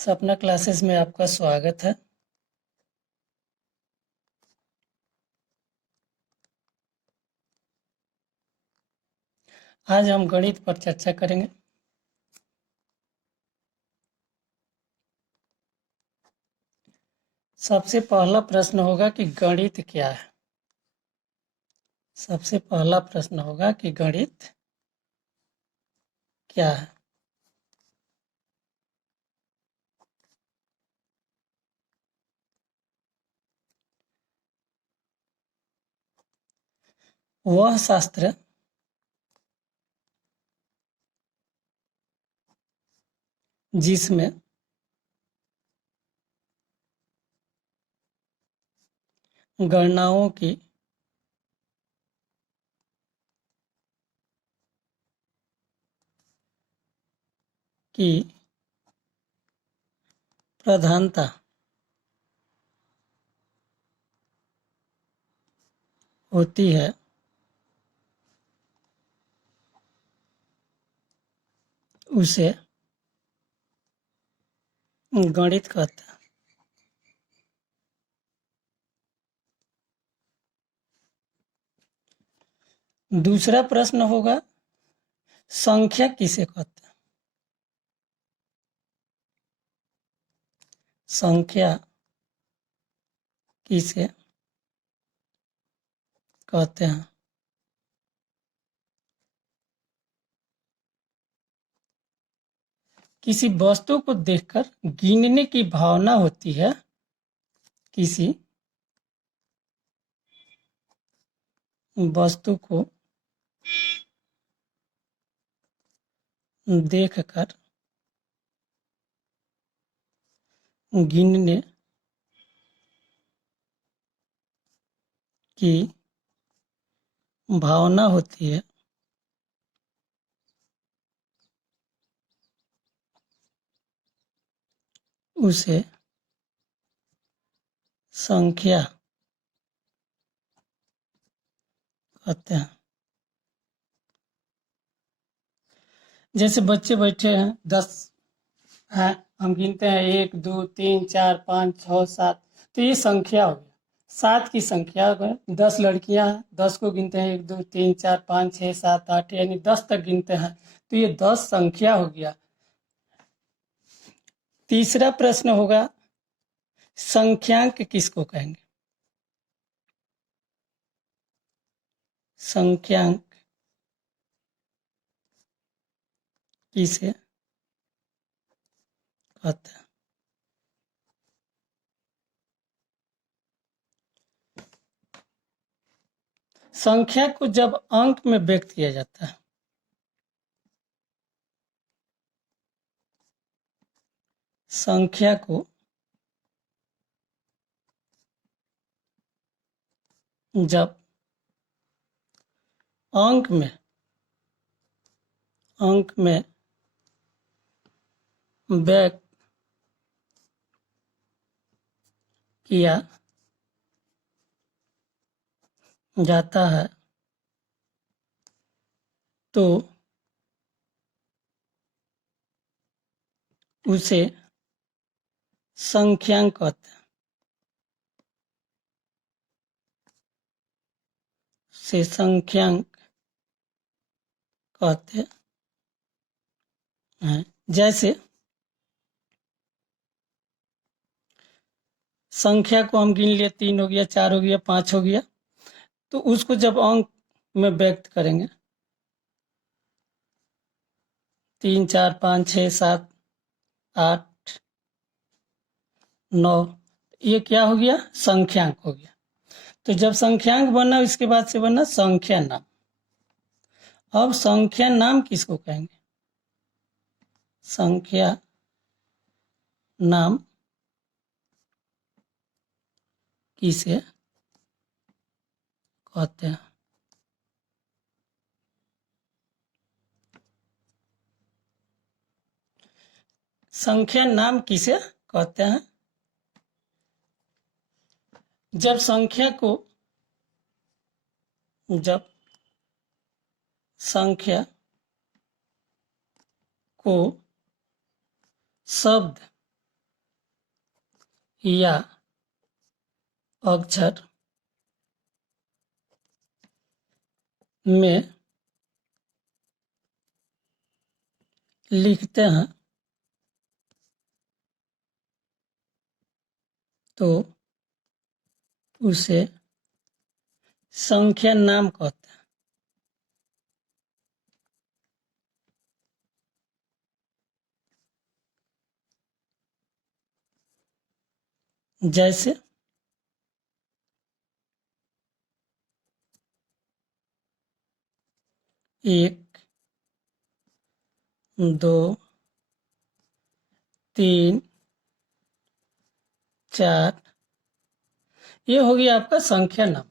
सपना क्लासेस में आपका स्वागत है। आज हम गणित पर चर्चा करेंगे। सबसे पहला प्रश्न होगा कि गणित क्या है। सबसे पहला प्रश्न होगा कि गणित क्या है। वह शास्त्र जिसमें गणनाओं की प्रधानता होती है उसे गणित कहते हैं। दूसरा प्रश्न होगा संख्या किसे कहते हैं। संख्या किसे कहते हैं। किसी वस्तु को देखकर गिनने की भावना होती है। किसी वस्तु को देखकर गिनने की भावना होती है उसे संख्या कहते हैं। जैसे बच्चे बैठे हैं 10 हैं, हम गिनते हैं 1 2 3 4 5 6 7, तो ये संख्या हो गया। 7 की संख्या हो गई। 10 लड़कियां हैं, 10 को गिनते हैं 1 2 3 4 5 6 7 8, यानी 10 तक गिनते हैं, तो ये 10 संख्या हो गया। तीसरा प्रश्न होगा संख्यांक किसको कहेंगे। संख्यांक किसे कहते हैं। संख्या को जब अंक में व्यक्त किया जाता है, संख्या को जब अंक में व्यक्त किया जाता है तो उसे संख्यांक कहते हैं। उसे संख्यांक कहते हैं। जैसे संख्या को हम गिन लिए, 3 हो गया, 4 हो गया, 5 हो गया, तो उसको जब अंक में व्यक्त करेंगे 3 4 5 6 7 8 9, ये क्या हो गया, संख्यांक हो गया। तो जब संख्यांक बना इसके बाद से बना संख्या नाम। अब संख्या नाम किसको कहेंगे। संख्या नाम किसे कहते हैं। संख्या नाम किसे कहते हैं। जब संख्या को शब्द या अक्षर में लिखते हैं तो उसे संख्या नाम कहते हैं। जैसे 1, 2, 3, 4, ये हो गया आपका संख्या नाम।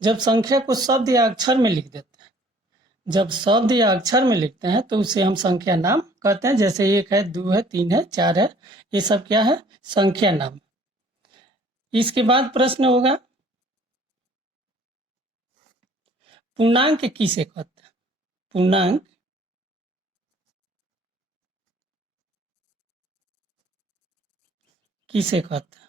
जब संख्या को शब्द या अक्षर में लिख देते हैं, जब शब्द या अक्षर में लिखते हैं तो उसे हम संख्या नाम कहते हैं। जैसे 1 है, 2 है, 3 है, 4 है, ये सब क्या है? संख्या नाम। इसके बाद प्रश्न होगा पूर्णांक किसे कहते हैं? पूर्णांक किसे कहते हैं?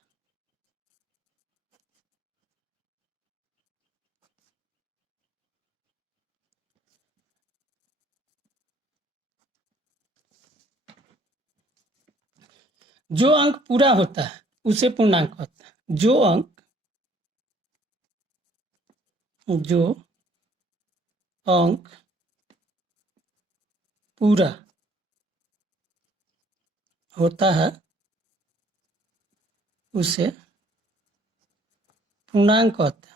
जो अंक पूरा होता है उसे पूर्णांक कहते हैं। जो अंक पूरा होता है उसे पूर्णांक कहते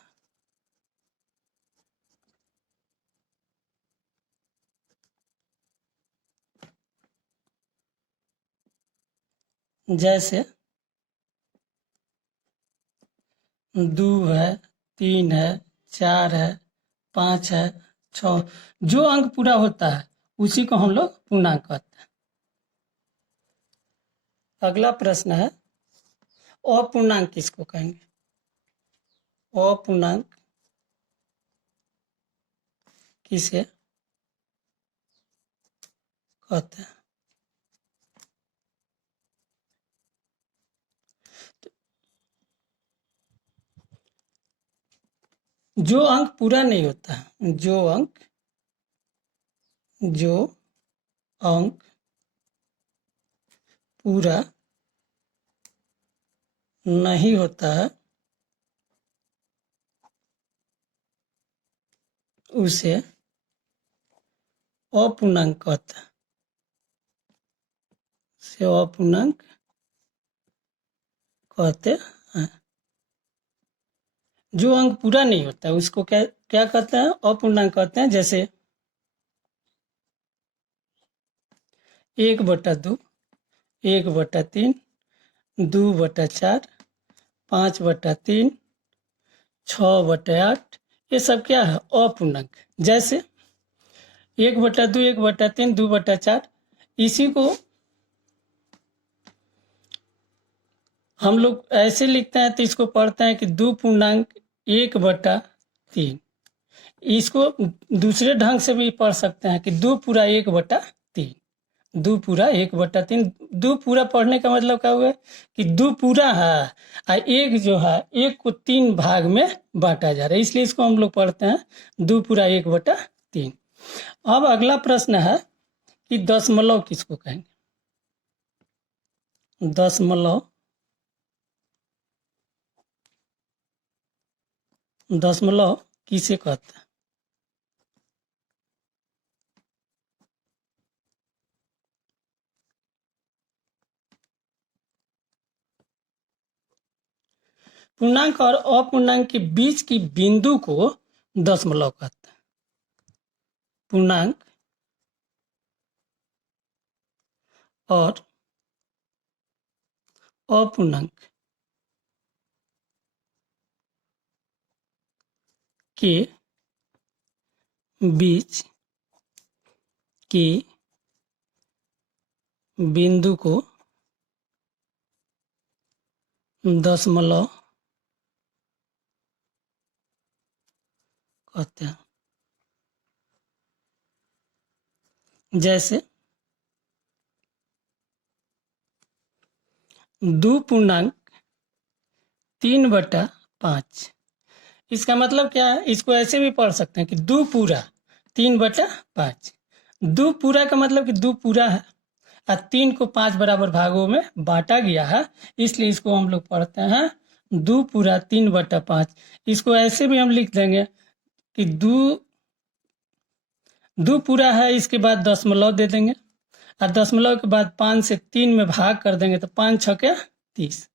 हैं। जैसे 2 है, 3 है, 4 है, 5 है, 6, जो अंक पूरा होता है उसी को हम लोग पूर्णांक कहते हैं। अगला प्रश्न है अपूर्णांक किसको कहेंगे? अपूर्णांक किसे कहते हैं? जो अंक पूरा नहीं होता है, जो अंक पूरा नहीं होता है उसे अपूर्णांक कहते हैं। से अपूर्णांक कहते हैं। जो अंक पूरा नहीं होता है उसको क्या क्या कहते हैं? अपूर्णांक कहते हैं। जैसे 1/2, 1/3, 2/4, 5/3, 6/8, ये सब क्या है? अपूर्णांक। जैसे 1/2, 1/3, 2/4, इसी को हम लोग ऐसे लिखते हैं तो इसको पढ़ते हैं कि 2.1/3। इसको दूसरे ढंग से भी पढ़ सकते हैं कि 2 पूरा 1/3। 2 पूरा 1/3। 2 पूरा पढ़ने का मतलब क्या हुआ कि 2 पूरा है और एक जो है, एक को 3 भाग में बांटा जा रहा है, इसलिए इसको हम लोग पढ़ते हैं 2 पूरा 1/3। अब अगला प्रश्न है कि दशमलव किसको कहेंगे? दशमलव किसे कहते हैं? पूर्णांक और अपूर्णांक के बीच की बिंदु को दशमलव कहते हैं। पूर्णांक और अपूर्णांक के बीच की बिंदु को दशमलव कहते हैं। जैसे 2 पूर्णांक 3/5। इसका मतलब क्या है, इसको ऐसे भी पढ़ सकते हैं कि 2 पूरा 3/5। 2 पूरा का मतलब कि 2 पूरा है और 3 को 5 बराबर भागों में बांटा गया है, इसलिए इसको हम लोग पढ़ते हैं 2 पूरा 3/5। इसको ऐसे भी हम लिख देंगे कि 2 पूरा है, इसके बाद दशमलव दे देंगे और दशमलव के बाद 5 से 3 में भाग कर देंगे तो 5 छके 30,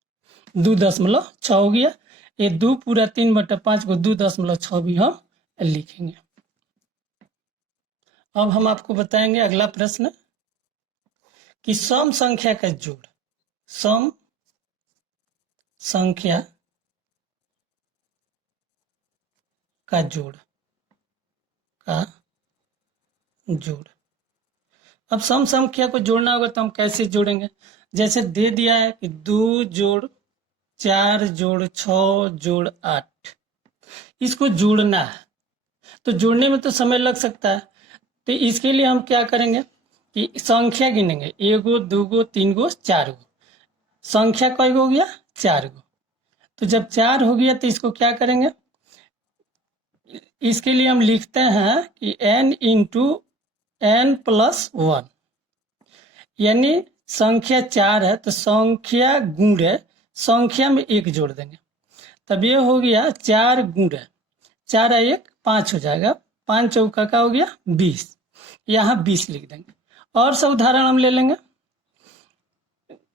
2.6 हो गया। ये 2 पूरा 3/5 को 2.6 भी हम लिखेंगे। अब हम आपको बताएंगे अगला प्रश्न कि सम संख्या का जोड़, सम संख्या का जोड़ अब सम संख्या को जोड़ना होगा तो हम कैसे जोड़ेंगे, जैसे दे दिया है कि 2 जोड़ 4 जोड़ 6 जोड़ 8, इसको जोड़ना है तो जोड़ने में तो समय लग सकता है। तो इसके लिए हम क्या करेंगे कि संख्या गिनेंगे, 1 गो 2 गो 3 गो 4 गो। संख्या कई गो हो गया, 4 गो। तो जब 4 हो गया तो इसको क्या करेंगे, इसके लिए हम लिखते हैं कि n इंटू n प्लस 1, यानी संख्या 4 है तो संख्या गुणे संख्या में 1 जोड़ देंगे, तब ये हो गया 4 गुणे 4 1 5 हो जाएगा, 5 चौका का हो गया 20, यहाँ 20 लिख देंगे। और सब उदाहरण हम ले लेंगे,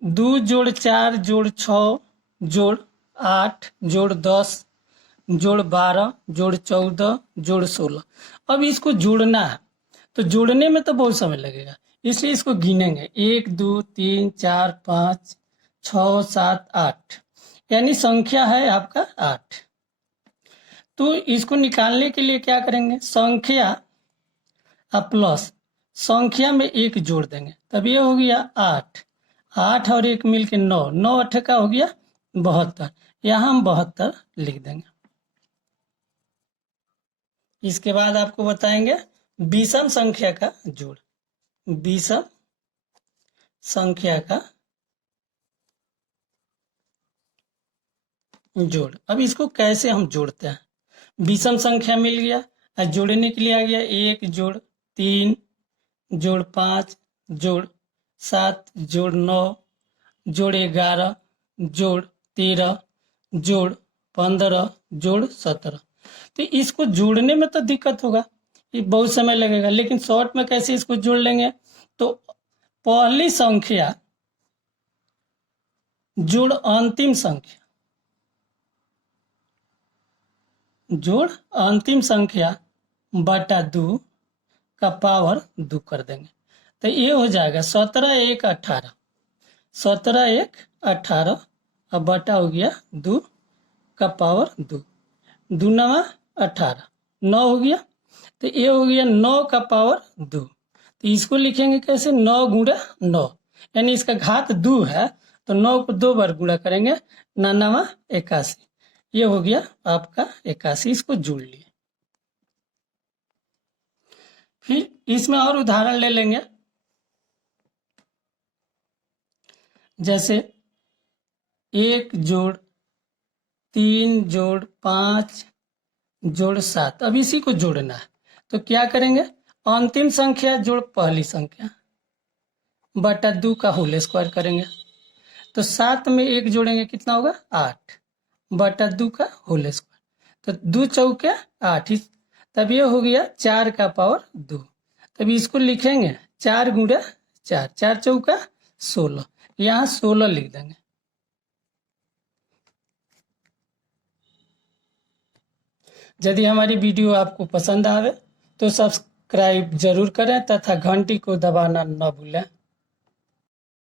2 जोड़ 4 जोड़ 6 जोड़ 8 जोड़ 10 जोड़ 12 जोड़ 14 जोड़ 16। अब इसको जोड़ना है तो जोड़ने में तो बहुत समय लगेगा, इसलिए इसको गिनेंगे 1 2 3 4 5 6 7 8, यानी संख्या है आपका 8। तो इसको निकालने के लिए क्या करेंगे, संख्या प्लस संख्या में 1 जोड़ देंगे, तब ये हो गया 8, 8 और 1 मिलके 9, 9 8 का हो गया 72, यहाँ हम 72 लिख देंगे। इसके बाद आपको बताएंगे विषम संख्या का जोड़, विषम संख्या का जोड़। अब इसको कैसे हम जोड़ते हैं, विषम संख्या मिल गया और जोड़ने के लिए आ गया 1 जोड़ 3 जोड़ 5 जोड़ 7 जोड़ 9 जोड़ 11 जोड़ 13 जोड़ 15 जोड़ 17। तो इसको जोड़ने में तो दिक्कत होगा, ये बहुत समय लगेगा, लेकिन शॉर्ट में कैसे इसको जोड़ लेंगे, तो पहली संख्या जोड़ अंतिम संख्या, जोड़ अंतिम संख्या बटा 2 का पावर 2 कर देंगे, तो ये हो जाएगा 17 1 18, 17 1 18 अब बटा हो गया 2 का पावर 2, 2 9 18, 9 हो गया, तो ये हो गया 9 का पावर 2। तो इसको लिखेंगे कैसे, 9 गुणा 9, यानी इसका घात 2 है तो 9 को 2 बार गुणा करेंगे, 9 9 81, ये हो गया आपका 81, इसको जोड़ लिए। फिर इसमें और उदाहरण ले लेंगे, जैसे 1 जोड़ 3 जोड़ 5 जोड़ 7, अब इसी को जोड़ना है तो क्या करेंगे, अंतिम संख्या जोड़ पहली संख्या बटा 2 का होल स्क्वायर करेंगे, तो 7 में 1 जोड़ेंगे कितना होगा 8 बटा 2 का होल स्क्वायर, तो 2 चौके 8, तब ये हो गया 4 का पावर 2। तब इसको लिखेंगे 4 गुणा 4, 4 चौका 16, यहाँ 16 लिख देंगे। यदि हमारी वीडियो आपको पसंद आवे तो सब्सक्राइब जरूर करें तथा घंटी को दबाना न भूलें।